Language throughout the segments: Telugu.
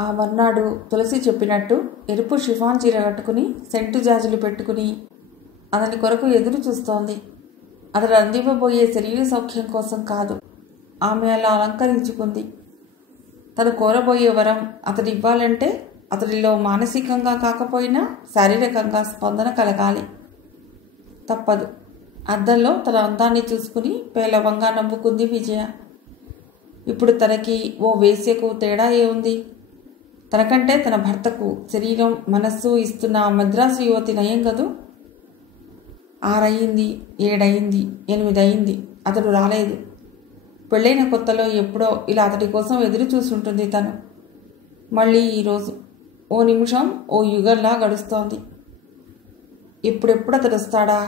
ఆ మర్నాడు తులసి చెప్పినట్టు ఎరుపు షిఫాన్ చీర కట్టుకుని సెంటు జాజులు పెట్టుకుని అతని కొరకు ఎదురు చూస్తోంది. అతడు అందివ్వబోయే శరీర సౌఖ్యం కోసం కాదు, ఆమె అలా అలంకరించుకుంది. తను కోరబోయే వరం అతడు ఇవ్వాలంటే అతడిలో మానసికంగా కాకపోయినా శారీరకంగా స్పందన కలగాలి. తప్పదు. అద్దంలో తన అందాన్ని చూసుకుని పేలవంగా నవ్వుకుంది విజయ. ఇప్పుడు తనకి ఓ వేశ్యకు తేడా ఏముంది? తనకంటే తన భర్తకు శరీరం మనస్సు ఇస్తున్న ఆ మద్రాసు యువతి నయం కదూ. 6 అయింది, 7 అయింది, 8 అయింది, అతడు రాలేదు. పెళ్ళైన కొత్తలో ఎప్పుడో ఇలా అతడి కోసం ఎదురు చూసుంటుంది తను. మళ్ళీ ఈరోజు ఓ నిమిషం ఓ యుగంలా గడుస్తోంది. ఎప్పుడెప్పుడు అతడు వస్తాడా?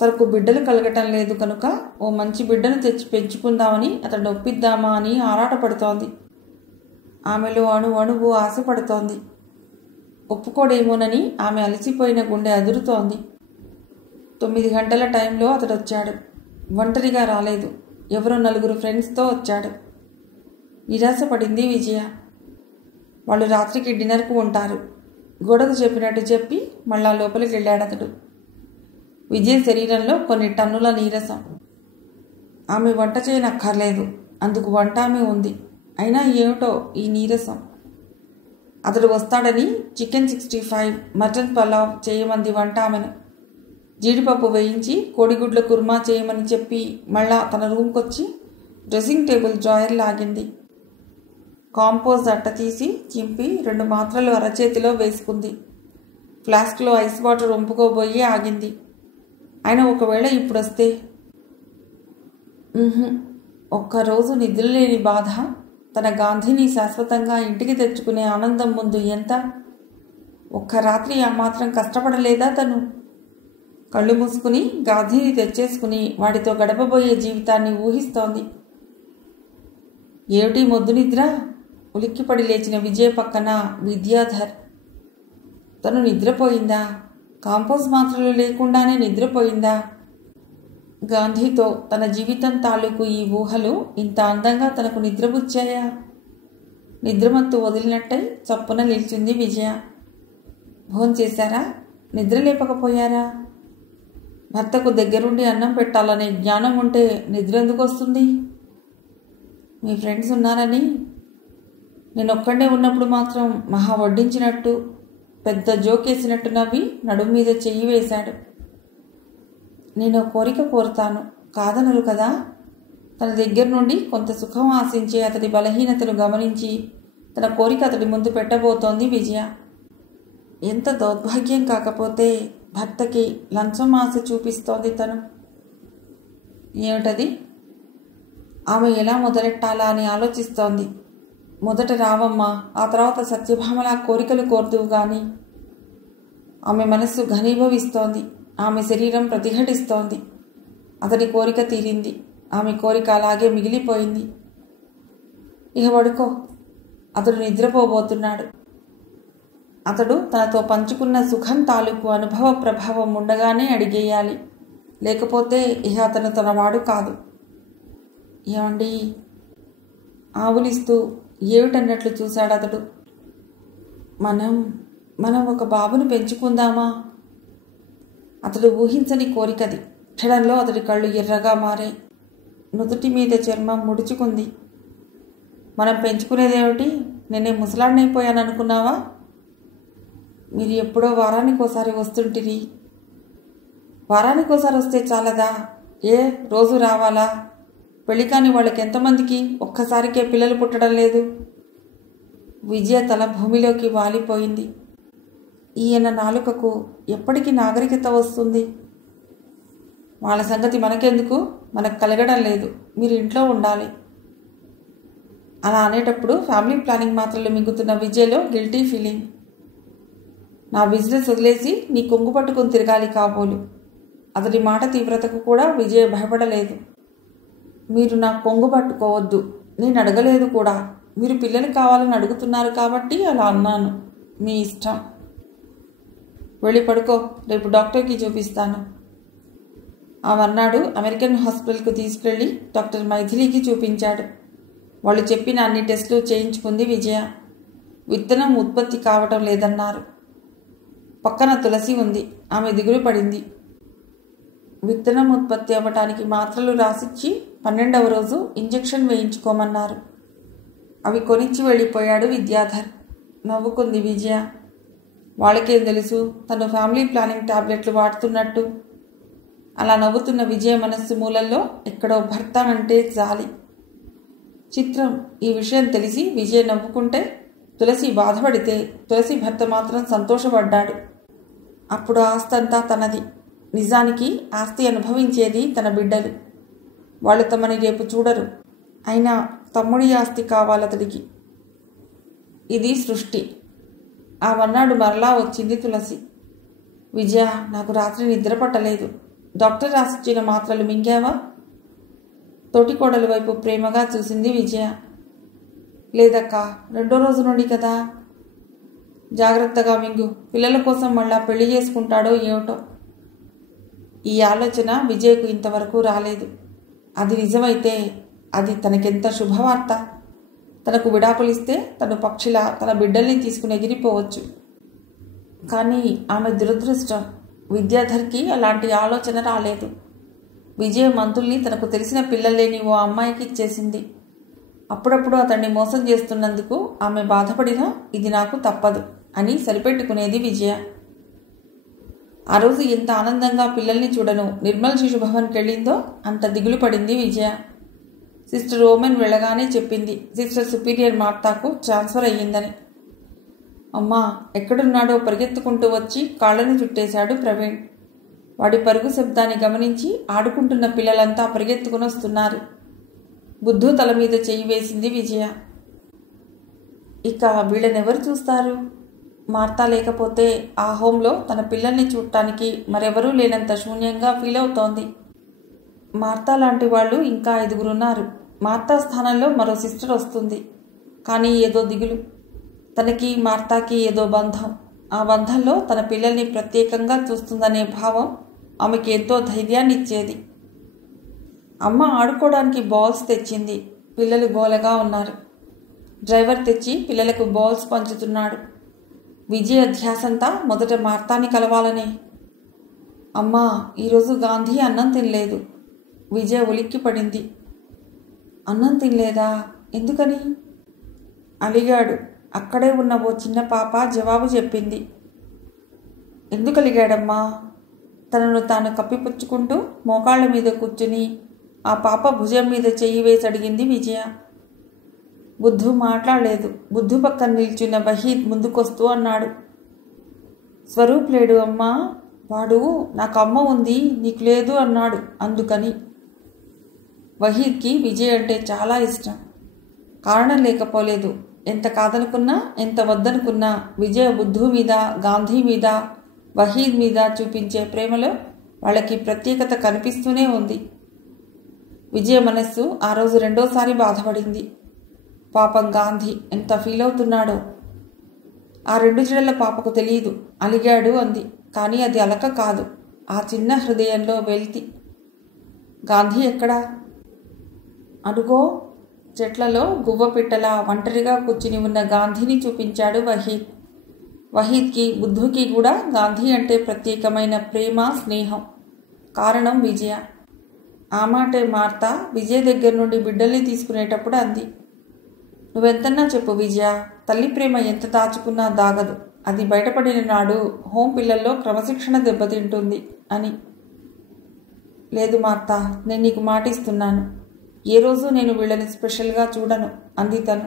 తనకు బిడ్డలు కలగటం లేదు కనుక ఓ మంచి బిడ్డను తెచ్చి పెంచుకుందామని అతడు ఒప్పిద్దామా అని ఆరాటపడుతోంది. ఆమెలో అణువు ఆశపడుతోంది. ఒప్పుకోడేమోనని ఆమె అలసిపోయిన గుండె అదురుతోంది. 9 గంటల టైంలో అతడు వచ్చాడు. ఒంటరిగా రాలేదు, ఎవరో 4 ఫ్రెండ్స్తో వచ్చాడు. నిరాశపడింది విజయ. వాళ్ళు రాత్రికి డిన్నర్కు ఉంటారు. గోడకు చెప్పినట్టు చెప్పి మళ్ళా లోపలికి వెళ్ళాడు అతడు. విజయ శరీరంలో కొన్ని టన్నుల నీరసం. ఆమె వంట చేయనక్కర్లేదు, అందుకు వంట ఆమె ఉంది. అయినా ఏమిటో ఈ నీరసం. అతడు వస్తాడని చికెన్ 65, మటన్ పలావ్ చేయమంది వంట ఆమెను. జీడిపప్పు వేయించి కోడిగుడ్ల కుర్మా చేయమని చెప్పి మళ్ళా తన రూమ్కొచ్చి డ్రెస్సింగ్ టేబుల్ డ్రాయర్ లాగింది. కాంపోజ్ అట్ట తీసి చింపి 2 మాత్రలు అరచేతిలో వేసుకుంది. ఫ్లాస్క్లో ఐస్ వాటర్ వంపుకోబోయి ఆగింది. ఆయన ఒకవేళ ఇప్పుడు వస్తే? ఒక్కరోజు నిద్రలేని బాధ, తన గాంధీని శాశ్వతంగా ఇంటికి తెచ్చుకునే ఆనందం ముందు ఎంత? ఒక్క రాత్రి ఆ మాత్రం కష్టపడలేదా తను? కళ్ళు మూసుకుని గాంధీని తెచ్చేసుకుని వాడితో గడపబోయే జీవితాన్ని ఊహిస్తోంది. ఏమిటి మొద్దు నిద్ర? ఉలిక్కిపడి లేచిన విజయ పక్కన విద్యాధర్. తను నిద్రపోయిందా? కాంపోజ్ మాత్రలు లేకుండానే నిద్రపోయిందా? గాంధీతో తన జీవితం తాలూకు ఈ ఊహలు ఇంత అందంగా తనకు నిద్రపుచ్చాయా? నిద్రమత్తు వదిలినట్టై చప్పున నిలిచింది విజయ. భోంచేశారా? నిద్ర లేపకపోయారా? భర్తకు దగ్గరుండి అన్నం పెట్టాలనే జ్ఞానం ఉంటే నిద్ర ఎందుకు వస్తుంది? మీ ఫ్రెండ్స్ ఉన్నారని. నేను ఒక్కడే ఉన్నప్పుడు మాత్రం మహా వడ్డించినట్టు పెద్ద జోకేసినట్టు నవ్వి నడుము మీద చెయ్యి వేశాడు. నేను కోరిక కోరుతాను, కాదనరు కదా. తన దగ్గర నుండి కొంత సుఖం ఆశించే అతడి బలహీనతను గమనించి తన కోరిక అతడి ముందు పెట్టబోతోంది విజయ. ఎంత దౌర్భాగ్యం కాకపోతే భర్తకి లంచం ఆశ చూపిస్తోంది తను. ఏమిటది? ఆమె ఎలా మొదలెట్టాలా అని ఆలోచిస్తోంది. మొదట రావమ్మా, ఆ తర్వాత సత్యభామలా కోరికలు కోరుదువు గాని. ఆమె మనస్సు ఘనీభవిస్తోంది, ఆమె శరీరం ప్రతిఘటిస్తోంది. అతడి కోరిక తీరింది, ఆమె కోరిక అలాగే మిగిలిపోయింది. ఇక పడుకో. అతడు నిద్రపోబోతున్నాడు. అతడు తనతో పంచుకున్న సుఖం తాలూకు అనుభవ ప్రభావం ఉండగానే అడిగేయాలి, లేకపోతే ఇక అతను తనవాడు కాదు. ఏమండి? ఆవులిస్తూ ఏమిటన్నట్లు చూశాడు అతడు. మనం ఒక బాబును పెంచుకుందామా? అతడు ఊహించని కోరికది. క్షణంలో అతడి కళ్ళు ఎర్రగా మారే, నుదుటి మీద చర్మం ముడుచుకుంది. మనం పెంచుకునేదేమిటి? నేనే ముసలాడినైపోయాననుకున్నావా? మీరు ఎప్పుడో వారానికోసారి వస్తుంటిరి. వారానికోసారి వస్తే చాలదా? రోజు రావాలా? పెళ్లి కాని వాళ్ళకి ఎంతమందికి ఒక్కసారికే పిల్లలు పుట్టడం లేదు? విజయ తల భూమిలోకి వాలిపోయింది. ఈయన నాలుకకు ఎప్పటికీ నాగరికత వస్తుంది? వాళ్ళ సంగతి మనకెందుకు? మనకు కలగడం లేదు, మీరు ఇంట్లో ఉండాలి. అలా అనేటప్పుడు ఫ్యామిలీ ప్లానింగ్ మాత్రలు మింగుతున్న విజయలో గిల్టీ ఫీలింగ్. నా బిజినెస్ వదిలేసి నీ కొంగు పట్టుకుని తిరగాలి కాబోలు. అతడి మాట తీవ్రతకు కూడా విజయ భయపడలేదు. మీరు నా కొంగు పట్టుకోవద్దు, నేను అడగలేదు కూడా. మీరు పిల్లలు కావాలని అడుగుతున్నారు కాబట్టి అలా అన్నాను. మీ ఇష్టం. వెళ్ళి పడుకో, రేపు డాక్టర్కి చూపిస్తాను. ఆ మర్నాడు అమెరికన్ హాస్పిటల్కు తీసుకెళ్ళి డాక్టర్ మైథిలికి చూపించాడు. వాళ్ళు చెప్పిన అన్ని టెస్టులు చేయించుకుంది విజయ. విత్తనం ఉత్పత్తి కావటం లేదన్నారు. పక్కన తులసి ఉంది. ఆమె దిగులు పడింది. విత్తనం ఉత్పత్తి అవ్వటానికి మాత్రలు రాసిచ్చి 12వ రోజు ఇంజెక్షన్ వేయించుకోమన్నారు. అవి కొనిచ్చి వెళ్ళిపోయాడు విద్యాధర్. నవ్వుకుంది విజయ. వాళ్ళకేం తెలుసు తను ఫ్యామిలీ ప్లానింగ్ టాబ్లెట్లు వాడుతున్నట్టు. అలా నవ్వుతున్న విజయ మనస్సు మూలల్లో ఎక్కడో భర్త అంటే జాలి. చిత్రం, ఈ విషయం తెలిసి విజయ నవ్వుకుంటే తులసి బాధపడితే తులసి భర్త మాత్రం సంతోషపడ్డాడు. అప్పుడు ఆస్తంతా తనది. నిజానికి ఆస్తి అనుభవించేది తన బిడ్డలు. వాళ్ళు తమని రేపు చూడరు. అయినా తమ్ముడి ఆస్తి కావాలతడికి. ఇది సృష్టి. ఆ మర్నాడు మరలా వచ్చింది తులసి. విజయ, నాకు రాత్రి నిద్ర పట్టలేదు. డాక్టర్ రాసిచ్చిన మాత్రలు మింగావా? తోటికోడల వైపు ప్రేమగా చూసింది విజయ. లేదక్కా, 2వ రోజు నుండి కదా. జాగ్రత్తగా మింగు. పిల్లల కోసం మళ్ళా పెళ్లి చేసుకుంటాడో ఏమిటో. ఈ ఆలోచన విజయ్కు ఇంతవరకు రాలేదు. అది నిజమైతే అది తనకెంత శుభవార్త. తనకు విడాకులిస్తే తను పక్షిలా తన బిడ్డల్ని తీసుకుని ఎగిరిపోవచ్చు. కానీ ఆమె దురదృష్టం, విద్యాధర్కి అలాంటి ఆలోచన రాలేదు. విజయ మంతుల్ని తనకు తెలిసిన పిల్లలేని ఓ అమ్మాయికి ఇచ్చేసింది. అప్పుడప్పుడు అతన్ని మోసం చేస్తున్నందుకు ఆమె బాధపడినా ఇది నాకు తప్పదు అని సరిపెట్టుకునేది విజయ. ఆ రోజు ఎంత ఆనందంగా పిల్లల్ని చూడను నిర్మల్ శిశుభవన్కి వెళ్ళిందో అంత దిగులు పడింది విజయ. సిస్టర్ ఓమెన్ వెళ్ళగానే చెప్పింది సిస్టర్ సుపీరియర్ మార్తాకు ట్రాన్స్ఫర్ అయ్యిందని. అమ్మా, ఎక్కడున్నాడో పరిగెత్తుకుంటూ వచ్చి కాళ్ళని చుట్టేశాడు ప్రవీణ్. వాడి పరుగు శబ్దాన్ని గమనించి ఆడుకుంటున్న పిల్లలంతా పరిగెత్తుకుని వస్తున్నారు. బుద్ధు తల మీద చెయ్యి వేసింది విజయ. ఇక వీళ్ళనెవరు చూస్తారు? మార్తా లేకపోతే ఆ హోంలో తన పిల్లల్ని చూడటానికి మరెవరూ లేనంత శూన్యంగా ఫీల్ అవుతోంది. మార్తా లాంటి వాళ్ళు ఇంకా 5గురున్నారు. మార్తా స్థానంలో మరో సిస్టర్ వస్తుంది. కానీ ఏదో దిగులు. తనకి మార్తాకి ఏదో బంధం. ఆ బంధంలో తన పిల్లల్ని ప్రత్యేకంగా చూస్తుందనే భావం ఆమెకి ఎంతో ధైర్యాన్ని ఇచ్చేది. అమ్మ ఆడుకోవడానికి బాల్స్ తెచ్చింది. పిల్లలు గోలగా ఉన్నారు. డ్రైవర్ తెచ్చి పిల్లలకు బాల్స్ పంచుతున్నాడు. విజయ ధ్యాసంతా మొదట మార్తాని కలవాలనే. అమ్మా, ఈరోజు గాంధీ అన్నం తినలేదు. విజయ ఉలిక్కి పడింది. అన్నం తినలేదా? ఎందుకని అలిగాడు. అక్కడే ఉన్న ఓ చిన్న పాప జవాబు చెప్పింది. ఎందుకు అలిగాడమ్మా? తనను తాను కప్పిపుచ్చుకుంటూ మోకాళ్ల మీద కూర్చుని ఆ పాప భుజం మీద చెయ్యి వేసి అడిగింది విజయ. బుద్ధు మాట్లాడలేదు. బుద్ధు పక్కన నిల్చున్న వహీద్ ముందుకొస్తూ అన్నాడు, స్వరూప్ లేడు అమ్మా. వాడు నాకు అమ్మ ఉంది నీకు లేదు అన్నాడు. అందుకని. వహీద్కి విజయ్ అంటే చాలా ఇష్టం. కారణం లేకపోలేదు. ఎంత కాదనుకున్నా ఎంత వద్దనుకున్నా విజయ బుద్ధు మీద, గాంధీ మీద, వహీద్ మీద చూపించే ప్రేమలో వాళ్ళకి ప్రత్యేకత కనిపిస్తూనే ఉంది. విజయ మనస్సు ఆ రోజు 2వసారి బాధపడింది. పాపం గాంధీ ఎంత ఫీల్ అవుతున్నాడో. ఆ 2 జడల పాపకు తెలియదు. అలిగాడు అంది. కానీ అది అలక కాదు. ఆ చిన్న హృదయంలో వెల్తి. గాంధీ ఎక్కడా? అడుగో, చెట్లలో గువ్వపిట్టలా ఒంటరిగా కూర్చుని ఉన్న గాంధీని చూపించాడు వహీద్. వహీద్కి, బుద్ధుకి కూడా గాంధీ అంటే ప్రత్యేకమైన ప్రేమ, స్నేహం. కారణం విజయ. ఆ మాటే మార్తా విజయ్ దగ్గర నుండి బిడ్డల్ని తీసుకునేటప్పుడు అంది, నువ్వెంతన్నా చెప్పు విజయ, తల్లి ప్రేమ ఎంత దాచుకున్నా దాగదు. అది బయటపడిన నాడు హోం పిల్లల్లో క్రమశిక్షణ దెబ్బతింటుంది అని. లేదు మార్తా, నేను నీకు మాటిస్తున్నాను. ఏ రోజు నేను వీళ్ళని స్పెషల్గా చూడను అంది తను.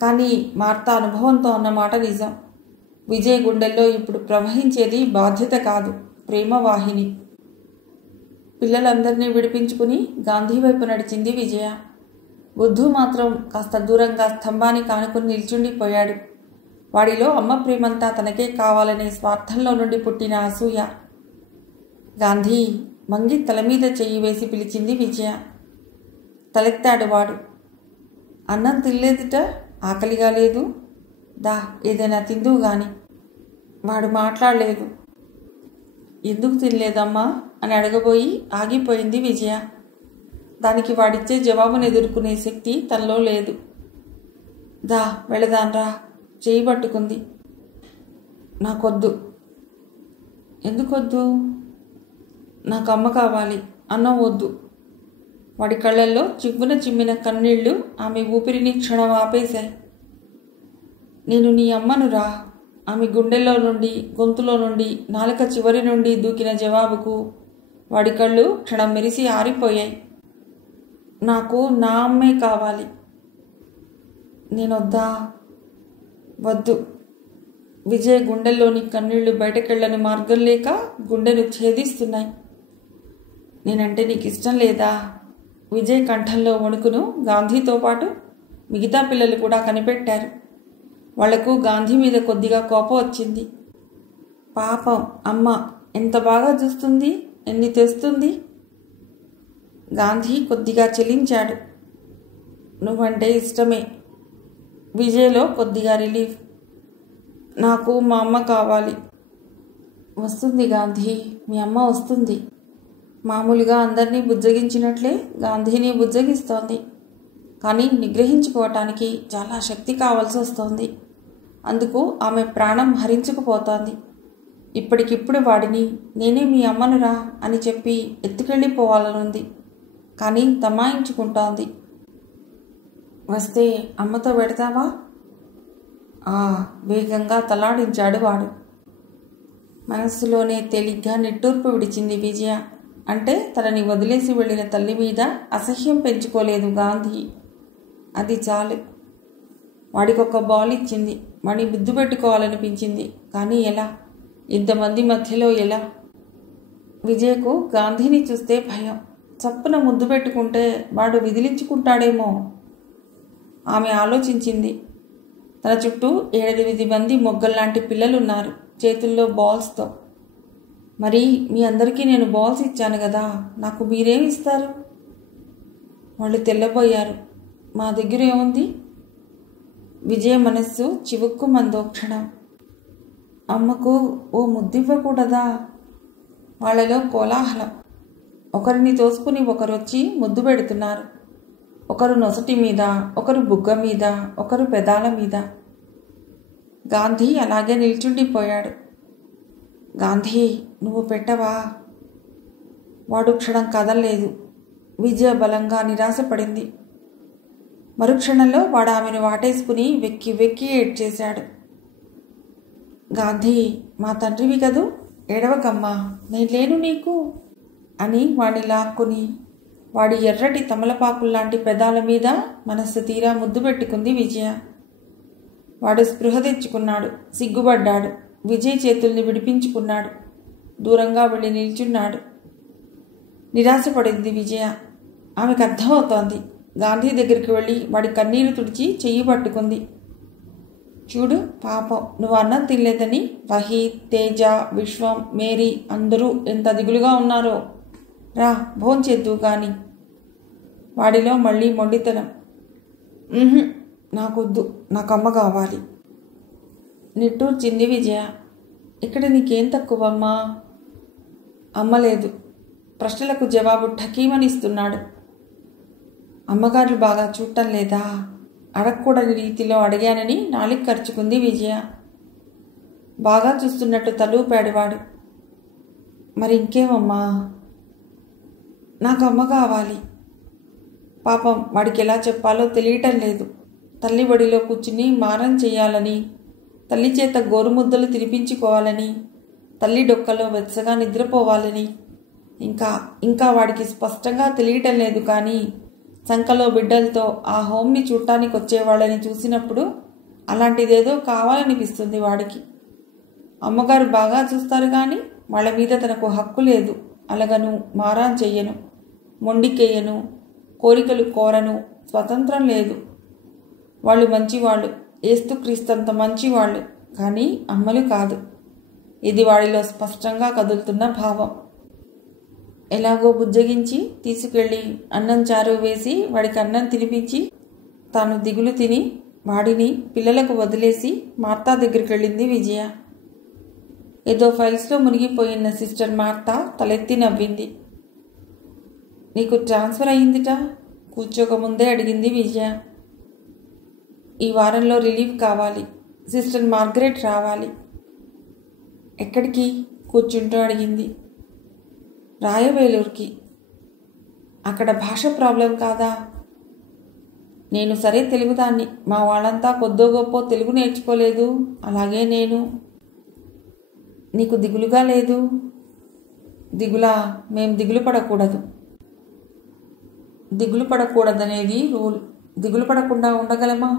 కానీ మార్తా అనుభవంతో అన్న మాట నిజం. విజయ్ గుండెల్లో ఇప్పుడు ప్రవహించేది బాధ్యత కాదు, ప్రేమవాహిని. పిల్లలందరినీ విడిపించుకుని గాంధీ వైపు నడిచింది విజయ. బుద్ధు మాత్రం కాస్త దూరంగా స్తంభాన్ని కానుకుని నిల్చుండిపోయాడు. వాడిలో అమ్మ ప్రేమంతా తనకే కావాలనే స్వార్థంలో నుండి పుట్టిన అసూయ. గాంధీ మంగి తల మీద చెయ్యి వేసి పిలిచింది విజయ. తలెత్తాడు వాడు. అన్నం తినలేదుట, ఆకలిగా లేదు, దా ఏదైనా తిందువు గాని. వాడు మాట్లాడలేదు. ఎందుకు తినలేదమ్మా అని అడగబోయి ఆగిపోయింది విజయ. దానికి వాడిచ్చే జవాబును ఎదుర్కొనే శక్తి తనలో లేదు. దా వెళదాన్రా చేయి పట్టుకుంది. నాకొద్దు. ఎందుకొద్దు? నాకు అమ్మ కావాలి. అన్నం వద్దు. వాడి కళ్ళల్లో చివ్వున చిమ్మిన కన్నీళ్లు ఆమె ఊపిరిని క్షణం ఆపేశాయి. నేను నీ అమ్మనురా. ఆమె గుండెల్లో నుండి, గొంతులో నుండి, నాలుక చివరి నుండి దూకిన జవాబుకు వాడి కళ్ళు క్షణం మెరిసి ఆరిపోయాయి. నాకు నా అమ్మే కావాలి. నేనొద్దా? వద్దు. విజయ్ గుండెల్లోని కన్నీళ్లు బయటకెళ్ళని మార్గం లేక గుండెను ఛేదిస్తున్నాయి. నేనంటే నీకు ఇష్టం లేదా? విజయ్ కంఠంలో వణుకును గాంధీతో పాటు మిగతా పిల్లలు కూడా కనిపెట్టారు. వాళ్లకు గాంధీ మీద కొద్దిగా కోపం వచ్చింది. పాపం అమ్మ ఎంత బాగా చూస్తుంది, ఎన్ని తెస్తుంది. గాంధీ కొద్దిగా చెలించాడు. నువ్వంటే ఇష్టమే. విజయ్లో కొద్దిగా రిలీఫ్. నాకు మా అమ్మ కావాలి. వస్తుంది గాంధీ, మీ అమ్మ వస్తుంది. మామూలుగా అందరినీ బుజ్జగించినట్లే గాంధీని బుజ్జగిస్తోంది. కానీ నిగ్రహించుకోవటానికి చాలా శక్తి కావాల్సి వస్తోంది. అందుకు ఆమె ప్రాణం హరించుకుపోతోంది. ఇప్పటికిప్పుడు వాడిని నేనే మీ అమ్మనురా అని చెప్పి ఎత్తుకెళ్ళిపోవాలనుంది. కానీ తమాయించుకుంటోంది. వస్తే అమ్మతో పెడతావా? వేగంగా తలాడించాడు వాడు. మనస్సులోనే తేలిగ్గా నిట్టూర్పు విడిచింది విజయ. అంటే తనని వదిలేసి వెళ్ళిన తల్లి మీద అసహ్యం పెంచుకోలేదు గాంధీ. అది చాలు. వాడికొక బాల్ ఇచ్చింది. వాడిని ముద్దు పెట్టుకోవాలనిపించింది. కానీ ఎలా? ఇంతమంది మధ్యలో ఎలా? విజయ్కు గాంధీని చూస్తే భయం. చప్పున ముద్దు పెట్టుకుంటే వాడు విదిలించుకుంటాడేమో. ఆమె ఆలోచించింది. తన చుట్టూ 7-8 మంది మొగ్గల్లాంటి పిల్లలున్నారు, చేతుల్లో బాల్స్తో. మరి మీ అందరికీ నేను బాల్స్ ఇచ్చాను కదా, నాకు మీరేమి ఇస్తారు? వాళ్ళు తెల్లబోయారు. మా దగ్గర ఏముంది? విజయ మనస్సు చివుక్కుమందో క్షణం. అమ్మకు ఓ ముద్దివ్వకూడదా? వాళ్లలో కోలాహలం. ఒకరిని తోసుకుని ఒకరొచ్చి ముద్దు పెడుతున్నారు. ఒకరు నొసటి మీద, ఒకరు బుగ్గ మీద, ఒకరు పెదాల మీద. గాంధీ అలాగే నిల్చుండిపోయాడు. గాంధీ, నువ్వు పెట్టవా? వాడు క్షణం కదలలేదు. విజయ బలంగా నిరాశపడింది. మరుక్షణంలో వాడు ఆమెను వాటేసుకుని వెక్కి వెక్కి ఏడ్చేశాడు. గాంధీ, మా తండ్రివి కదూ, ఏడవకమ్మా, నేను లేను నీకు అని వాడిని లాక్కుని వాడి ఎర్రటి తమలపాకుల్లాంటి పెదాల మీద మనస్సు తీరా ముద్దు పెట్టుకుంది విజయ. వాడు స్పృహ తెచ్చుకున్నాడు. సిగ్గుపడ్డాడు. విజయ్ చేతుల్ని విడిపించుకున్నాడు. దూరంగా వెళ్ళి నిల్చున్నాడు. నిరాశపడింది విజయ. ఆమెకు అర్థమవుతోంది. గాంధీ దగ్గరికి వెళ్ళి వాడి కన్నీరు తుడిచి చెయ్యి పట్టుకుంది. చూడు పాపం, నువ్వు అన్నం తినలేదని వహీద్, తేజ, విశ్వం, మేరీ అందరూ ఎంత దిగులుగా ఉన్నారో. రా భోంచేద్దు కానీ. వాడిలో మళ్ళీ మొండితనం. నాకొద్దు, నాకు అమ్మ కావాలి. నిట్టూర్చింది విజయ. ఇక్కడ నీకేం తక్కువమ్మా? అమ్మలేదు. ప్రశ్నలకు జవాబు ఠకీమనిస్తున్నాడు. అమ్మగారు బాగా చూడటం లేదా? అడగకూడని రీతిలో అడిగానని నాలిక ఖర్చుకుంది విజయ. బాగా చూస్తున్నట్టు తలూపాడివాడు. మరి ఇంకేమమ్మా? నాకు అమ్మ కావాలి. పాపం వాడికి ఎలా చెప్పాలో తెలియటం లేదు. తల్లి ఒడిలో కూర్చుని మారం చేయాలని, తల్లి చేత గోరుముద్దలు తినిపించుకోవాలని, తల్లి డొక్కలో వెచ్చగా నిద్రపోవాలని ఇంకా వాడికి స్పష్టంగా తెలియటం లేదు. కానీ సంకలో బిడ్డలతో ఆ హోమ్ని చూడటానికి వచ్చేవాళ్ళని చూసినప్పుడు అలాంటిదేదో కావాలనిపిస్తుంది వాడికి. అమ్మగారు బాగా చూస్తారు కానీ వాళ్ళ మీద తనకు హక్కు లేదు. అలగను, మారాన్ చెయ్యను, మొండికేయను, కోరికలు కోరను, స్వతంత్రం లేదు. వాళ్ళు మంచివాళ్ళు, ఏస్తుక్రీస్తంత మంచివాళ్ళు, కానీ అమ్మలు కాదు. ఇది వాడిలో స్పష్టంగా కదులుతున్న భావం. ఎలాగో బుజ్జగించి తీసుకెళ్ళి అన్నం చారు వేసి వాడికి అన్నం తినిపించి తాను దిగులు తిని వాడిని పిల్లలకు వదిలేసి మార్తా దగ్గరికి వెళ్ళింది విజయ. ఏదో ఫైల్స్లో మునిగిపోయిన సిస్టర్ మార్తా తలెత్తి నవ్వింది. నీకు ట్రాన్స్ఫర్ అయ్యిందిట, కూర్చోకముందే అడిగింది విజయ. ఈ వారంలో రిలీఫ్ కావాలి. సిస్టర్ మార్గరెట్ రావాలి. ఎక్కడికి? కూర్చుంటూ అడిగింది. రాయవేలూరుకి. అక్కడ భాష ప్రాబ్లం కాదా? నేను సరే తెలుగుదాన్ని, మా వాళ్ళంతా కొద్దో గొప్ప తెలుగు నేర్చుకోలేదు, అలాగే నేను. నీకు దిగులుగా లేదు? దిగులా? మేం దిగులు పడకూడదు. దిగులు పడకూడదనేది రూల్. దిగులు పడకుండా ఉండగలమా?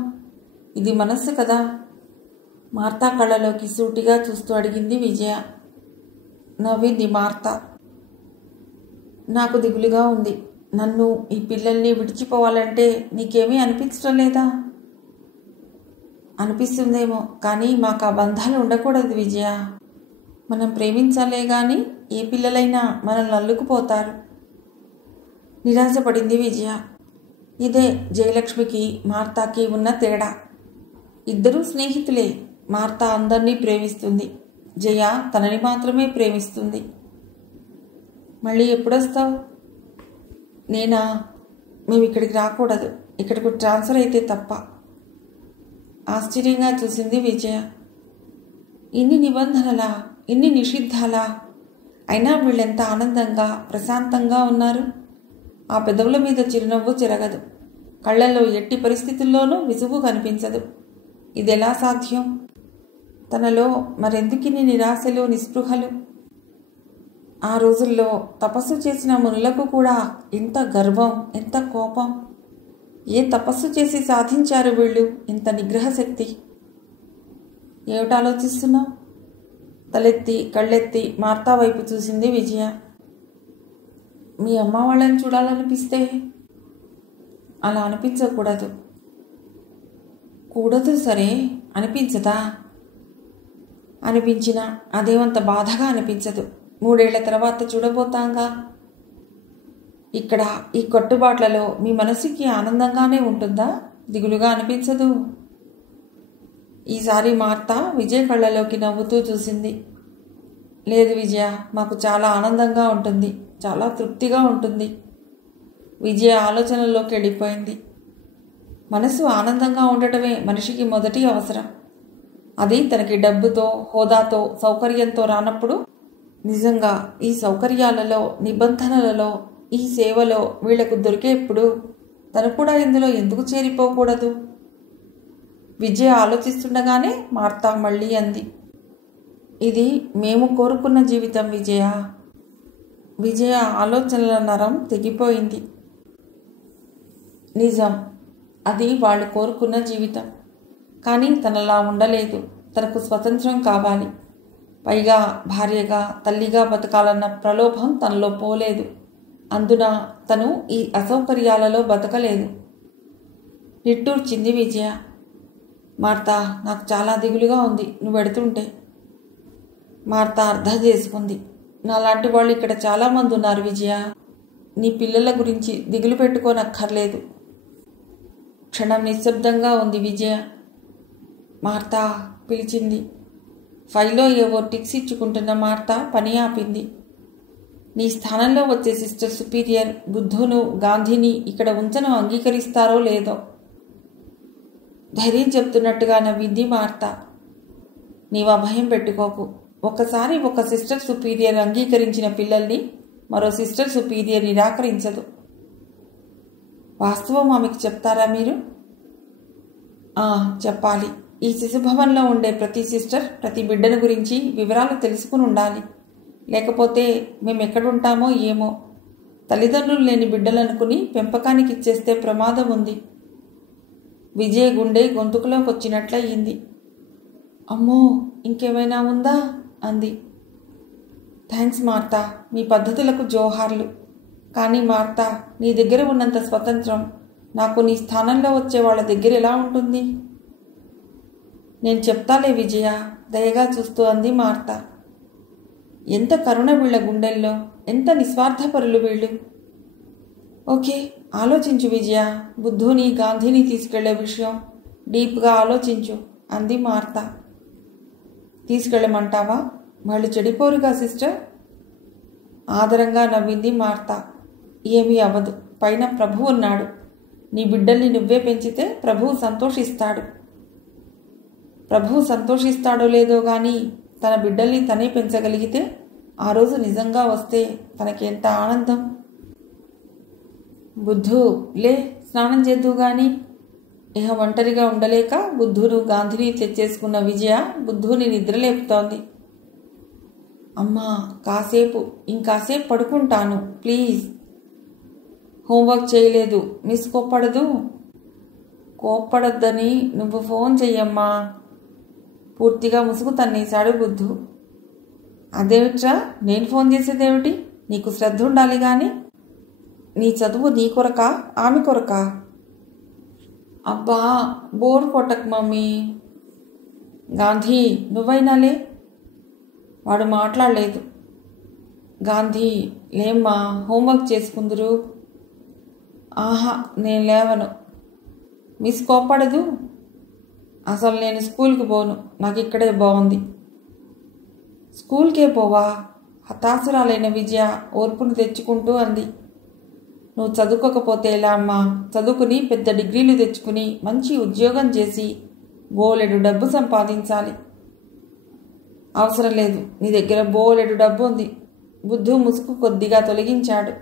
ఇది మనస్సు కదా. మార్తా కళ్ళలోకి సూటిగా చూస్తూ అడిగింది విజయ. నవ్వింది మార్తా. నాకు దిగులుగా ఉంది. నన్ను, ఈ పిల్లల్ని విడిచిపోవాలంటే నీకేమీ అనిపించడం లేదా? అనిపిస్తుందేమో, కానీ మాకు ఆ బంధాలు ఉండకూడదు విజయ. మనం ప్రేమించాలే గాని ఏ పిల్లలైనా మనల్ని అల్లుకుపోతారు. నిరాశపడింది విజయ. ఇదే జయలక్ష్మికి మార్తాకి ఉన్న తేడా. ఇద్దరూ స్నేహితులే. మార్తా అందరినీ ప్రేమిస్తుంది, జయ తనని మాత్రమే ప్రేమిస్తుంది. మళ్ళీ ఎప్పుడొస్తావు? నేనా? మేము ఇక్కడికి రాకూడదు, ఇక్కడికి ట్రాన్స్ఫర్ అయితే తప్ప. ఆశ్చర్యంగా చూసింది విజయ. ఇన్ని నిబంధనలా, ఇన్ని నిషిద్ధాలా? అయినా వీళ్ళెంత ఆనందంగా ప్రశాంతంగా ఉన్నారు. ఆ పెదవుల మీద చిరునవ్వు చెరగదు, కళ్ళల్లో ఎట్టి పరిస్థితుల్లోనూ విసుగు కనిపించదు. ఇదెలా సాధ్యం? తనలో మరెందుకిన్ని నిరాశలు, నిస్పృహలు? ఆ రోజుల్లో తపస్సు చేసిన మునులకు కూడా ఎంత గర్వం, ఎంత కోపం! ఏ తపస్సు చేసి సాధించారు వీళ్ళు ఇంత నిగ్రహశక్తి? ఏమిటి ఆలోచిస్తున్నావు? తలెత్తి కళ్ళెత్తి మార్తా వైపు చూసింది విజయ. మీ అమ్మ వాళ్ళని చూడాలనిపిస్తే? అలా అనిపించకూడదు. కూడదు సరే, అనిపించదా? అనిపించినా అదేమంత బాధగా అనిపించదు. 3 ఏళ్ల తర్వాత చూడబోతాంగా. ఇక్కడ ఈ కట్టుబాట్లలో మీ మనసుకి ఆనందంగానే ఉంటుందా? దిగులుగా అనిపించదు? ఈసారి మార్తా విజయ్ కళ్ళలోకి నవ్వుతూ చూసింది. లేదు విజయ, మాకు చాలా ఆనందంగా ఉంటుంది, చాలా తృప్తిగా ఉంటుంది. విజయ ఆలోచనల్లోకి వెళ్ళిపోయింది. మనసు ఆనందంగా ఉండటమే మనిషికి మొదటి అవసరం. అది తనకి డబ్బుతో, హోదాతో, సౌకర్యంతో రానప్పుడు నిజంగా ఈ సౌకర్యాలలో, నిబంధనలలో, ఈ సేవలో వీళ్లకు దొరికేప్పుడు తను కూడా ఇందులో ఎందుకు చేరిపోకూడదు? విజయ ఆలోచిస్తుండగానే మార్తా మళ్ళీ అంది. ఇది మేము కోరుకున్న జీవితం విజయ. విజయ ఆలోచనల నరం తెగిపోయింది. నిజం, అది వాళ్ళు కోరుకున్న జీవితం. కానీ తనలా ఉండలేదు. తనకు స్వతంత్రం కావాలి. పైగా భార్యగా, తల్లిగా బతకాలన్న ప్రలోభం తనలో పోలేదు. అందున తను ఈ అసౌకర్యాలలో బతకలేదు. నిట్టూర్చింది విజయ. మార్తా, నాకు చాలా దిగులుగా ఉంది నువ్వు వెడుతుంటే. మార్తా అర్థం చేసుకుంది. నాలాంటి వాళ్ళు ఇక్కడ చాలామంది ఉన్నారు విజయ. నీ పిల్లల గురించి దిగులు పెట్టుకోనక్కర్లేదు. క్షణం నిశ్శబ్దంగా ఉంది విజయ. మార్తా పిలిచింది. ఫైల్లో ఏవో టిక్స్ ఇచ్చుకుంటున్న మార్తా పని ఆపింది. నీ స్థానంలో వచ్చే సిస్టర్ సుపీరియర్ బుద్ధును, గాంధీని ఇక్కడ ఉంచను అంగీకరిస్తారో లేదో. ధైర్యం చెప్తున్నట్టుగా నవ్వింది మార్తా. నీవు అభయం పెట్టుకోకు. ఒకసారి ఒక సిస్టర్ సుపీరియర్ అంగీకరించిన పిల్లల్ని మరో సిస్టర్ సుపీరియర్ నిరాకరించదు. వాస్తవం ఆమెకు చెప్తారా మీరు? చెప్పాలి. ఈ శిశుభవన్లో ఉండే ప్రతి సిస్టర్ ప్రతి బిడ్డను గురించి వివరాలు తెలుసుకుని ఉండాలి. లేకపోతే మేమెక్కడుంటామో ఏమో. తల్లిదండ్రులు లేని బిడ్డలనుకుని పెంపకానికి ఇచ్చేస్తే ప్రమాదం ఉంది. విజయ గుండె గొంతుకులోకి వచ్చినట్లయింది. అమ్మో, ఇంకేమైనా ఉందా అంది. థ్యాంక్స్ మార్తా, మీ పద్ధతులకు జోహార్లు. కానీ మార్తా, నీ దగ్గర ఉన్నంత స్వతంత్రం నాకు నీ స్థానంలో వచ్చే వాళ్ళ దగ్గర ఎలా ఉంటుంది? నేను చెప్తాలే విజయ, దయగా చూస్తూ అంది మార్తా. ఎంత కరుణ వీళ్ళ గుండెల్లో, ఎంత నిస్వార్థపరులు వీళ్ళు. ఓకే, ఆలోచించు విజయ. బుద్ధుని, గాంధీని తీసుకెళ్లే విషయం డీప్గా ఆలోచించు అంది మార్తా. తీసుకెళ్ళమంటావా? వాళ్ళు చెడిపోరుగా సిస్టర్. ఆదరంగా నవ్వింది మార్తా. ఏమీ అవ్వదు. పైన ప్రభువు ఉన్నాడు. నీ బిడ్డల్ని నువ్వే పెంచితే ప్రభువు సంతోషిస్తాడు. ప్రభువు సంతోషిస్తాడో లేదో గాని తన బిడ్డల్ని తనే పెంచగలిగితే ఆ రోజు నిజంగా వస్తే తనకి ఎంత ఆనందం. బుద్ధు లే, స్నానం చేద్దు గాని. ఇహ ఒంటరిగా ఉండలేక బుద్ధును గాంధీని తెచ్చేసుకున్న విజయ బుద్ధుని నిద్రలేపుతోంది. అమ్మా, ఇంకాసేపు పడుకుంటాను ప్లీజ్. హోంవర్క్ చేయలేదు, మిస్ కోప్పడదు. కోప్పడొద్దని నువ్వు ఫోన్ చెయ్యమ్మా. పూర్తిగా ముసుగు తన్నేశాడు బుద్ధు. అదేమిట్రా, నేను ఫోన్ చేసేదేమిటి? నీకు శ్రద్ధ ఉండాలి గాని. నీ చదువు నీ కొరకా ఆమె కొరకా? అబ్బా, బోర్ కొట్టకు మమ్మీ. గాంధీ, నువ్వైనాలే. వాడు మాట్లాడలేదు. గాంధీ, లేమ్మా, హోంవర్క్ చేసుకుందురు. ఆహా, నేను లేవను. మిస్ కోప్పడదు. అసలు నేను స్కూల్కి పోను, నాకు ఇక్కడే బాగుంది. స్కూల్కే పోవా? హతాశురాలైన విజయ ఓర్పును తెచ్చుకుంటూ అంది. నువ్వు చదువుకోకపోతే ఎలా అమ్మా? చదువుకుని పెద్ద డిగ్రీలు తెచ్చుకుని మంచి ఉద్యోగం చేసి బోలెడు డబ్బు సంపాదించాలి. అవసరం లేదు, నీ దగ్గర బోలెడు డబ్బు ఉంది. బుద్ధు ముసుగు కొద్దిగా తొలగించాడు.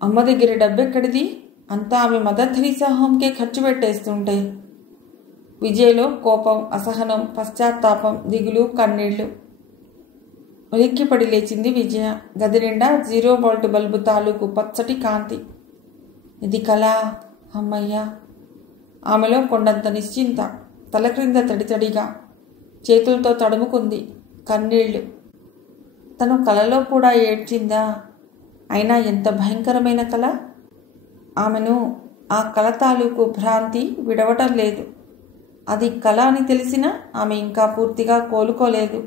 అమ్మ దగ్గర డబ్బెక్కడిది? అంతా ఆమె మదర్ థెరీసా హోమ్కే ఖర్చు పెట్టేస్తుంటే. విజయ్లో కోపం, అసహనం, పశ్చాత్తాపం, దిగులు, కన్నీళ్లు. ఉలిక్కిపడి లేచింది విజయ. గది నిండా 0 వోల్ట్ బల్బు తాలూకు పచ్చటి కాంతి. ఇది కళ, అమ్మయ్య. ఆమెలో కొండంత నిశ్చింత. తల క్రింద తడితడిగా చేతులతో తడుముకుంది. కన్నీళ్లు. తను కలలో కూడా ఏడ్చిందా? అయినా ఎంత భయంకరమైన కళ! ఆమెను ఆ కళ తాలూకు భ్రాంతి విడవటం లేదు. అది కళ అని తెలిసినా ఆమె ఇంకా పూర్తిగా కోలుకోలేదు.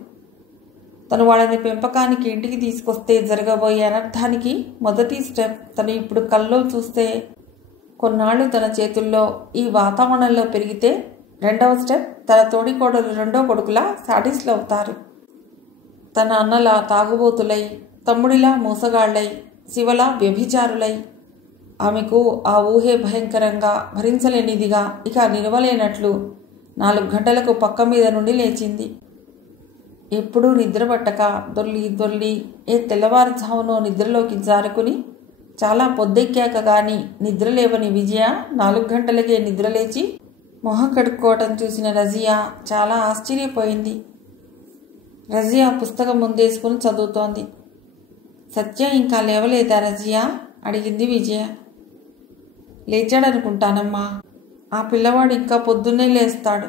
తను వాళ్ళని పెంపకానికి ఇంటికి తీసుకొస్తే జరగబోయే అనర్థానికి మొదటి స్టెప్ తను ఇప్పుడు కల్లో చూస్తే కొన్నాళ్ళు తన చేతుల్లో ఈ వాతావరణంలో పెరిగితే రెండవ స్టెప్ తన తోడికోడలు రెండో కొడుకులా సాటిస్లు అవుతారు. తన అన్నలా తాగుబోతులై, తమ్ముడిలా మోసగాళ్లై, శివలా వ్యభిచారులై. ఆమెకు ఆ ఊహే భయంకరంగా, భరించలేనిదిగా, ఇక నిలవలేనట్లు 4 గంటలకు పక్క మీద నుండి లేచింది. ఎప్పుడూ నిద్రపట్టక దొర్లి ఏ తెల్లవారుజామునో నిద్రలోకి జారుకుని చాలా పొద్దెక్కాక గాని నిద్రలేవని విజయ 4 గంటలకే నిద్రలేచి మొహం కడుక్కోవటం చూసిన రజియా చాలా ఆశ్చర్యపోయింది. రజియా పుస్తకం ముందేసుకుని చదువుతోంది. సత్య ఇంకా లేవలేదా రజియా? అడిగింది విజయ. లేచాడనుకుంటానమ్మా. ఆ పిల్లవాడు ఇంకా పొద్దున్నే లేస్తాడు.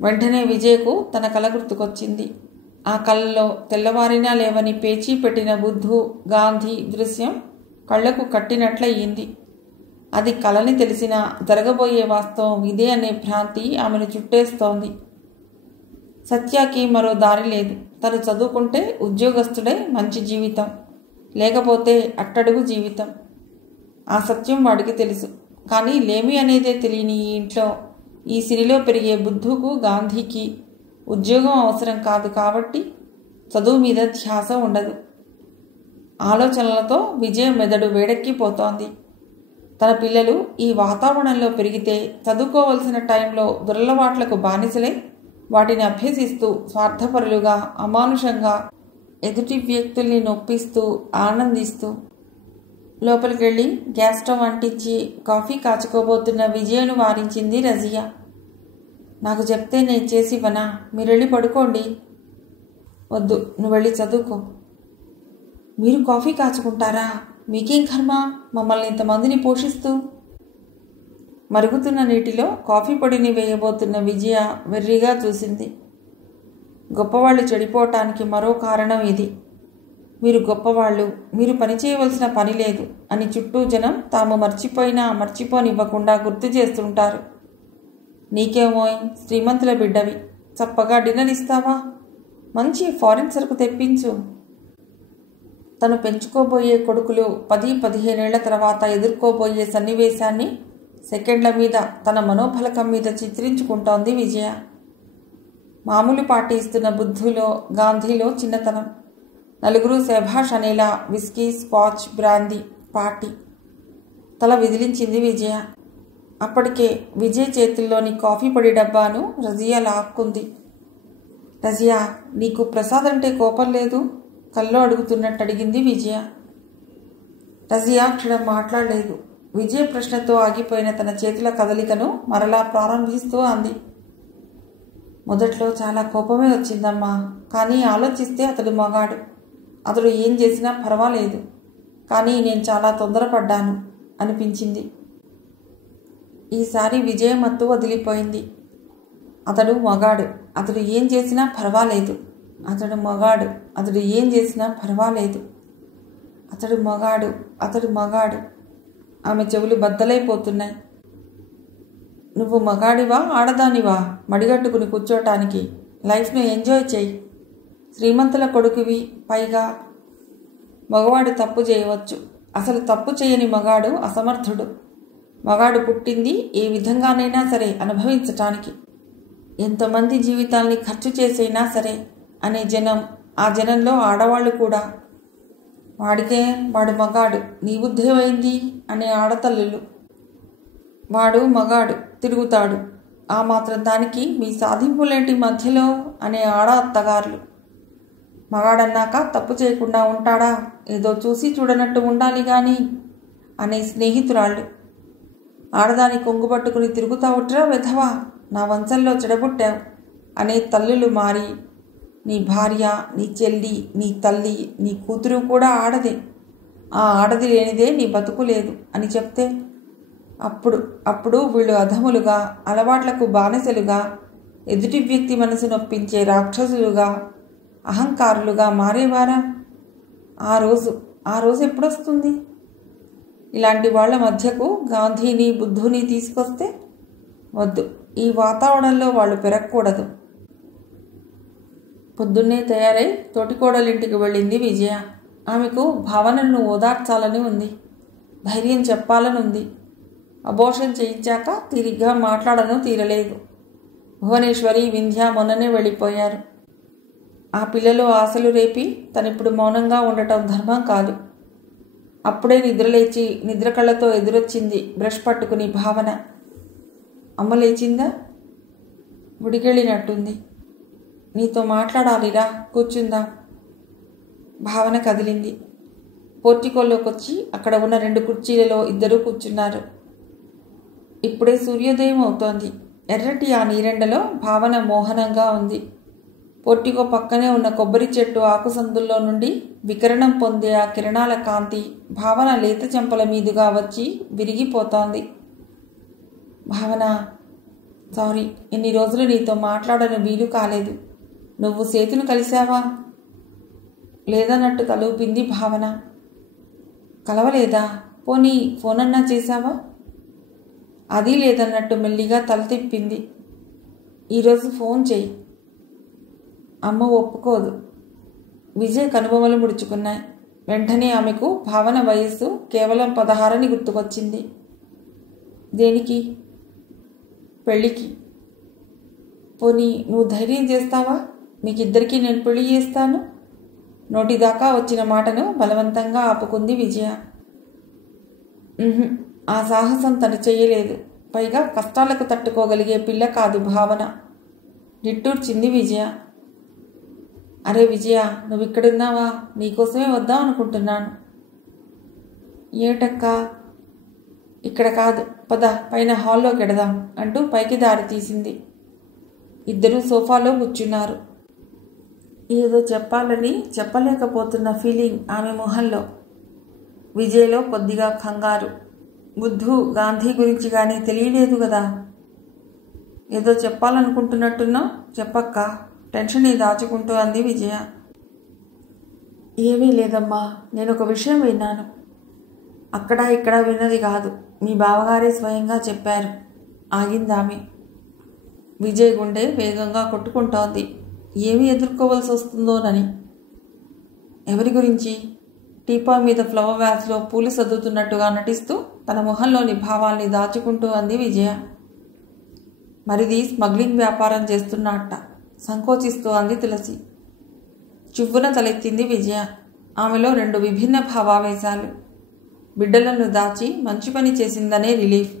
వెంటనే విజయకు తన కల గుర్తుకొచ్చింది. ఆ కళ్ళలో తెల్లవారినా లేవని పేచీ పెట్టిన బుద్ధు, గాంధీ దృశ్యం కళ్లకు కట్టినట్లయింది. అది కలని తెలిసినా జరగబోయే వాస్తవం ఇదే అనే భ్రాంతి ఆమెను చుట్టేస్తోంది. సత్యాకి మరో దారి లేదు. తను చదువుకుంటే ఉద్యోగస్తుడే మంచి జీవితం, లేకపోతే అట్టడుగు జీవితం. ఆ సత్యం వాడికి తెలుసు. కానీ లేమి అనేదే తెలియని ఈ ఇంట్లో, ఈ సిరిలో పెరిగే బుద్ధుకు, గాంధీకి ఉద్యోగం అవసరం కాదు కాబట్టి చదువు మీద ధ్యాస ఉండదు. ఆలోచనలతో విజయ మెదడు వేడెక్కిపోతోంది. తన పిల్లలు ఈ వాతావరణంలో పెరిగితే చదువుకోవలసిన టైంలో దురలవాట్లకు బానిసలై వాటిని అభ్యసిస్తూ స్వార్థపరులుగా, అమానుషంగా ఎదుటి వ్యక్తుల్ని నొప్పిస్తూ ఆనందిస్తూ. లోపలికెళ్ళి గ్యాస్ స్టవ్ అంటించి కాఫీ కాచుకోబోతున్న విజయను వారించింది రజియా. నాకు చెప్తే నేను చేసివ్వనా? మీరు వెళ్ళి పడుకోండి. వద్దు, నువ్వు వెళ్ళి చదువుకో. మీరు కాఫీ కాచుకుంటారా? మీకేం కర్మ మమ్మల్ని ఇంతమందిని పోషిస్తూ. మరుగుతున్న నీటిలో కాఫీ పొడిని వేయబోతున్న విజయ వెర్రిగా చూసింది. గొప్పవాళ్ళు చెడిపోవటానికి మరో కారణం ఇది. మీరు గొప్పవాళ్ళు, మీరు పనిచేయవలసిన పని లేదు అని చుట్టూ జనం తాము మర్చిపోయినా మర్చిపోనివ్వకుండా గుర్తు చేస్తుంటారు. నీకేమోయ్, శ్రీమంతుల బిడ్డవి, చప్పగా డిన్నర్ ఇస్తావా? మంచి ఫారిన్ సరుకు తెప్పించు. తను పెంచుకోబోయే కొడుకులు 10-15 ఏళ్ల తర్వాత ఎదుర్కోబోయే సన్నివేశాన్ని సెకండ్ల మీద తన మనోఫలకం మీద చిత్రించుకుంటోంది విజయ. మామూలు పార్టీ ఇస్తున్న బుద్ధులో, గాంధీలో చిన్నతనం. నలుగురు శభాష్ అనేలా విస్కీ, స్కాచ్, బ్రాందీ పార్టీ. తల విదిలించింది విజయ. అప్పటికే విజయ్ చేతుల్లోని కాఫీ పొడి డబ్బాను రజియా లాక్కుంది. రజియా, నీకు ప్రసాద్ అంటే కోపం లేదు? కల్లో అడుగుతున్నట్టు అడిగింది విజయ. రజియా క్షణం మాట్లాడలేదు. విజయ్ ప్రశ్నతో ఆగిపోయిన తన చేతుల కదలికను మరలా ప్రారంభిస్తూ అంది. మొదట్లో చాలా కోపమే వచ్చిందమ్మా, కానీ ఆలోచిస్తే అతడు మగాడు. అతడు ఏం చేసినా పర్వాలేదు. కానీ నేను చాలా తొందరపడ్డాను అనిపించింది. ఈసారి విజయ మత్తు వదిలిపోయింది. అతడు మగాడు, అతడు ఏం చేసినా పర్వాలేదు. అతడు మగాడు, అతడు ఏం చేసినా పర్వాలేదు. అతడు మగాడు, అతడు మగాడు. ఆమె చెవులు బద్దలైపోతున్నాయి. నువ్వు మగాడివా ఆడదానివా మడిగట్టుకుని కూర్చోటానికి? లైఫ్ను ఎంజాయ్ చేయి. శ్రీమంతుల కొడుకువి, పైగా మగవాడు తప్పు చేయవచ్చు. అసలు తప్పు చేయని మగాడు అసమర్థుడు. మగాడు పుట్టింది ఏ విధంగానైనా సరే అనుభవించటానికి, ఎంతమంది జీవితాల్ని ఖర్చు చేసైనా సరే అనే జనం, ఆ జనంలో ఆడవాళ్ళు కూడా. వాడికే వాడు మగాడు, నీ బుద్ధేమైంది అనే ఆడతల్లులు. వాడు మగాడు, తిరుగుతాడు, ఆ మాత్రం దానికి మీ సాధింపులేంటి మధ్యలో అనే ఆడ అత్తగారులు. మగాడన్నాక తప్పు చేయకుండా ఉంటాడా? ఏదో చూసి చూడనట్టు ఉండాలి గాని అనే స్నేహితురాళ్ళు. ఆడదాని కొంగు పట్టుకుని తిరుగుతావుట్రా వెధవా, నా వంశంలో చెడబుట్టావు అనే తల్లులు మారి, నీ భార్య, నీ చెల్లి, నీ తల్లి, నీ కూతురు కూడా ఆడదే, ఆ ఆడది లేనిదే నీ బతుకు లేదు అని చెప్తే అప్పుడు వీళ్ళు అధములుగా, అలవాట్లకు బానిసలుగా, ఎదుటి వ్యక్తి మనసు నొప్పించే రాక్షసులుగా, అహంకారులుగా మారేవారా? ఆ రోజు ఎప్పుడొస్తుంది? ఇలాంటి వాళ్ళ మధ్యకు గాంధీని, బుద్ధుని తీసుకొస్తే వద్దు. ఈ వాతావరణంలో వాళ్ళు పెరగకూడదు. పొద్దున్నే తయారై తోటికోడలింటికి వెళ్ళింది విజయ. ఆమెకు భావనను ఓదార్చాలని ఉంది, ధైర్యం చెప్పాలని ఉంది. అబోర్షన్ చేయించాక తీరిగ్గా మాట్లాడను తీరలేదు. భువనేశ్వరి, వింధ్య మొన్ననే వెళ్ళిపోయారు. ఆ పిల్లలు ఆశలు రేపి తనిప్పుడు మౌనంగా ఉండటం ధర్మం కాదు. అప్పుడే నిద్రలేచి నిద్ర కళ్ళతో ఎదురొచ్చింది బ్రష్ పట్టుకుని భావన. అమ్మ లేచిందా? గుడికెళ్ళినట్టుంది. నీతో మాట్లాడాలిరా, కూర్చుందాం. భావన కదిలింది. పోర్టికోలోకొచ్చి అక్కడ ఉన్న 2 కుర్చీలలో ఇద్దరూ కూర్చున్నారు. ఇప్పుడే సూర్యోదయం అవుతోంది. ఎర్రటి ఆ నీరెండలో భావన మోహనంగా ఉంది. పోర్టికో పక్కనే ఉన్న కొబ్బరి చెట్టు ఆకుసందుల్లో నుండి వికిరణం పొందే ఆ కిరణాల కాంతి భావన లేత చెంపల మీదుగా వచ్చి విరిగిపోతోంది. భావన, సారీ, ఇన్ని రోజులు నీతో మాట్లాడను వీలు కాలేదు. నువ్వు సేతును కలిశావా? లేదన్నట్టు తలూపింది భావన. కలవలేదా? పోనీ ఫోనన్నా చేశావా? అది లేదన్నట్టు మెల్లిగా తల తిప్పింది. ఈరోజు ఫోన్ చెయ్యి. అమ్మ ఒప్పుకోదు. విజయ్ కనుబొమలు ముడుచుకున్నాయి. వెంటనే ఆమెకు భావన వయస్సు కేవలం 16 గుర్తుకొచ్చింది. దేనికి? పెళ్ళికి. పోనీ నువ్వు ధైర్యం చేస్తావా? మీకిద్దరికీ నేను పెళ్లి చేస్తాను. నోటిదాకా వచ్చిన మాటను బలవంతంగా ఆపుకుంది విజయ. ఆ సాహసం తను చెయ్యలేదు. పైగా కష్టాలకు తట్టుకోగలిగే పిల్ల కాదు భావన. నిట్టూర్చింది విజయ. అరే విజయ, నువ్వు ఇక్కడున్నావా? నీకోసమే వద్దాం అనుకుంటున్నాను. ఏటక్కా? ఇక్కడ కాదు, పద పైన హాల్లోకి ఎడదాం అంటూ పైకి దారి తీసింది. ఇద్దరూ సోఫాలో కూర్చున్నారు. ఏదో చెప్పాలని చెప్పలేకపోతున్న ఫీలింగ్ ఆమె మొహంలో. విజయ్లో కొద్దిగా కంగారు. బుద్ధు, గాంధీ గురించి కానీ తెలియలేదు కదా. ఏదో చెప్పాలనుకుంటున్నట్టున్నావు, చెప్పక్క. టెన్షన్ దాచుకుంటూ అంది విజయ. ఏమీ లేదమ్మా, నేను ఒక విషయం విన్నాను. అక్కడ ఇక్కడ విన్నది కాదు, మీ బావగారే స్వయంగా చెప్పారు. ఆగిందామె. విజయ్ గుండె వేగంగా కొట్టుకుంటోంది. ఏమి ఎదుర్కోవలసి వస్తుందోనని. ఎవరి గురించి? టీపాయ్ మీద ఫ్లవర్ వ్యాస్లో పూలు సర్దుతున్నట్టుగా నటిస్తూ తన మొహంలోని భావాల్ని దాచుకుంటూ అంది విజయ. మరిది స్మగ్లింగ్ వ్యాపారం చేస్తున్నట్ట సంకోచిస్తూ అంది తులసి. చువ్వున తలెత్తింది విజయ. ఆమెలో 2 విభిన్న భావావేశాలు. బిడ్డలను దాచి మంచి పని చేసిందనే రిలీఫ్.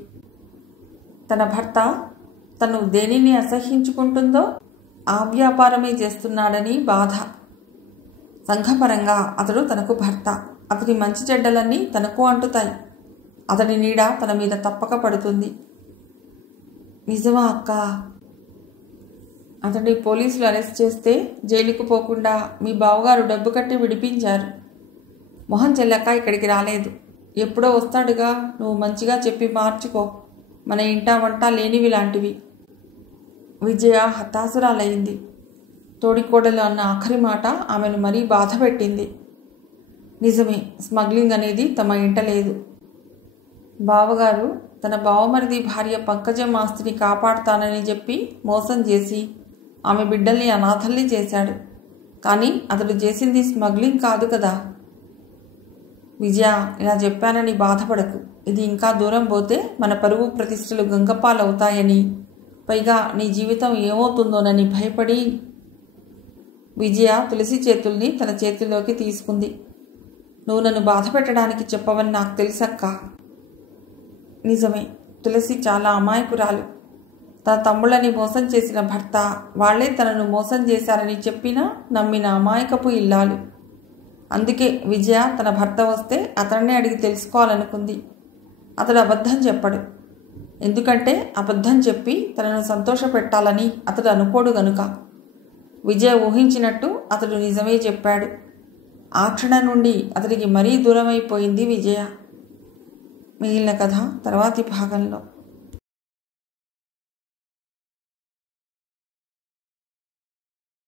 తన భర్త తను దేనిని అసహ్యించుకుంటుందో ఆ వ్యాపారమే చేస్తున్నాడని బాధ. సంఘపరంగా అతడు తనకు భర్త. అతని మంచి చెడ్డలన్నీ తనకు అంటుతాయి. అతని నీడ తన మీద తప్పక పడుతుంది. నిజమా అక్క? అతన్ని పోలీసులు అరెస్ట్ చేస్తే జైలుకు పోకుండా మీ బావగారు డబ్బు కట్టి విడిపించారు. మొహం చెల్లక ఇక్కడికి రాలేదు. ఎప్పుడో వస్తాడుగా, నువ్వు మంచిగా చెప్పి మార్చుకో. మన ఇంటా వంట లేనివి లాంటివి. విజయ హతాశురాలయ్యింది. తోడికోడలు అన్న ఆఖరి మాట ఆమెను మరీ బాధ పెట్టింది. నిజమే, స్మగ్లింగ్ అనేది తమ ఇంట లేదు. బావగారు తన బావమరిది భార్య పంకజం ఆస్తిని కాపాడుతానని చెప్పి మోసం చేసి ఆమె బిడ్డల్ని అనాథల్ని చేశాడు. కానీ అతడు చేసింది స్మగ్లింగ్ కాదు కదా. విజయ, ఇలా చెప్పానని బాధపడకు. ఇది ఇంకా దూరం పోతే మన పరువు ప్రతిష్టలు గంగపాలవుతాయని, పైగా నీ జీవితం ఏమవుతుందోనని భయపడి. విజయ తులసి చేతుల్ని తన చేతిలోకి తీసుకుంది. నువ్వు నన్ను బాధ పెట్టడానికి చెప్పవని నాకు తెలుసక్క. నిజమే, తులసి చాలా అమాయకురాలు. తన తమ్ముళ్ళని మోసం చేసిన భర్త వాళ్లే తనను మోసం చేశారని చెప్పినా నమ్మిన అమాయకపు ఇల్లాలు. అందుకే విజయ తన భర్త వస్తే అతన్నే అడిగి తెలుసుకోవాలనుకుంది. అతడు అబద్ధం చెప్పడు. ఎందుకంటే అబద్ధం చెప్పి తనను సంతోషపెట్టాలని అతడు అనుకోడు గనుక. విజయ ఊహించినట్టు అతడు నిజమే చెప్పాడు. ఆ క్షణం నుండి అతడికి మరీ దూరమైపోయింది విజయ. మిగిలిన కథ తర్వాతి భాగంలో.